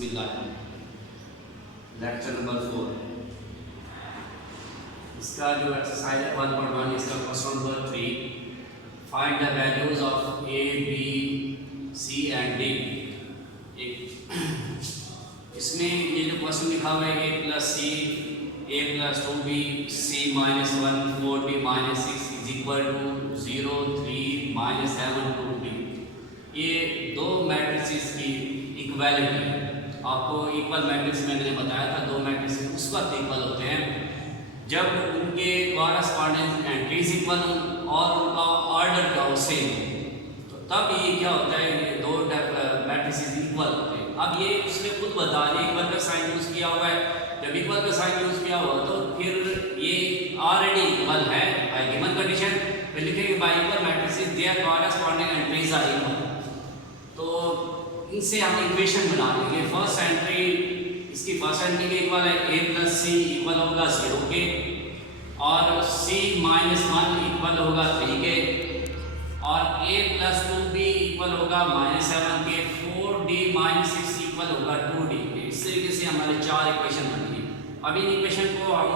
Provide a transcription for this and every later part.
बिस्मिल्लाह। Lecture number 4 इसका जो exercise है 1.1 इसका question number 3 find the values of A B C and D. इसमें ये जो क्वेश्चन लिखा हुआ है ए plus C A plus 2b C minus 1 4d minus 6 is equal to 0 3 minus 7 2d। ये दो मैट्रिसेस की इक्वालिटी है। आपको इक्वल मैट्रिक्स मैंने बताया था, दो मैट्रिक्स उस वक्त इक्वल होते हैं जब उनके कॉरस्पॉन्डेंस एंट्रीज इक्वल और उनका ऑर्डर का सेम, तो तब ये क्या होता है, ये दो मैट्रिसेस इक्वल होते हैं। अब ये उसने खुद बता दिया इक्वल का साइन यूज किया हुआ है। जब इक्वल का साइन यूज किया हुआ तो फिर ये ऑलरेडी इक्वल है बाय गिवन कंडीशन। फिर लिखेंगे by equal matrices their corresponding entries are equal. तो इनसे हम इक्वेशन बना लेंगे। फर्स्ट एंट्री इसकी फर्स्ट एंट्री के इक्वल है ए प्लस सी इक्वल होगा 0 के, और सी माइनस 1 इक्वल होगा 3 के, और ए प्लस 2b इक्वल होगा माइनस 7 के, 4d माइनस 6 इक्वल होगा 2d के। इस तरीके से हमारे 4 इक्वेशन बन गई। अब इन इक्वेशन को हम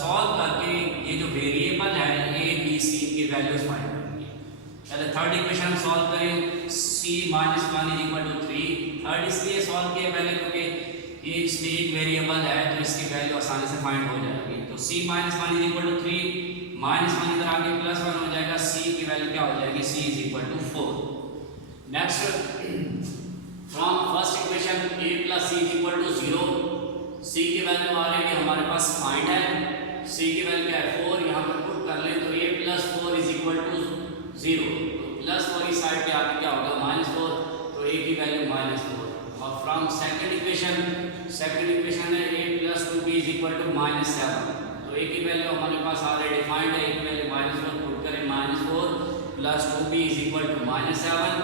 सॉल्व करके ये जो वेरिएबल है ए बी सी की वैल्यूज फाइंड करेंगे। पहले थर्ड इक्वेशन हम सॉल्व करें, c minus 1 is equal to 3। Third इसलिए सॉल्व किया पहले क्योंकि ये इसमें एक वेरिएबल है तो इसकी वैल्यू आसानी से फाइंड हो जाएगी। तो c minus 1 is equal to 3, minus 1 इधर आके प्लस 1 हो जाएगा, c की वैल्यू क्या हो जाएगी, c is equal to 4। Next from first equation a plus c is equal to 0, c की वैल्यू ऑलरेडी हमारे पास फाइंड है, c की वैल्यू क्या है 4, यहाँ पर पुट कर लें तो a plus 4 is equal to 0। Plus 4 इस साइड पे आके क्या होगा माइनस 4, तो a की वैल्यू माइनस 4। और फ्रॉम सेकंड इक्वेशन है a plus 2b is equal to minus 7। तो a की वैल्यू हमारे पास ऑलरेडी फाइंड है, a की वैल्यू माइनस 4 पुट करें, minus 4 plus 2b is equal to minus 7,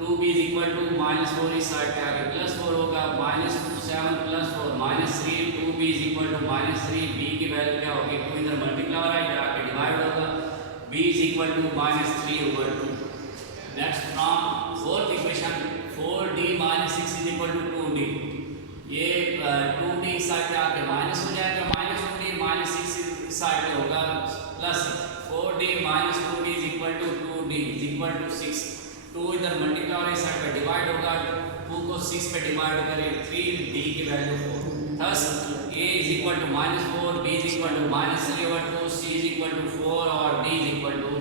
2b is equal to minus 4 इस साइड पे आके प्लस 4 होगा, minus 7 plus 4 minus 3, 2b is equal to minus 3, b की वैल्यू क्या होगी 2 इधर मल्टीप्लाई हो रहा है इधर आके डिवाइड होगा, b is equal to minus 3 over 2। Next from fourth equation 4d minus 6 is equal to 2d। ये 2d इस साइड पे आके माइनस हो जाएगा, माइनस 2d माइनस 6 इस साइड पे होगा plus 4d minus 2d is equal to 2d is equal to 6। 2 इधर मल्टीप्लाई और इस साइड पे डिवाइड होगा, 2 को 6 पे डिवाइड करें 3d की value 4। Thus a is equal to minus 4, b is equal to minus 3 over 2, c is equal to 4 और d इज इक्वल टू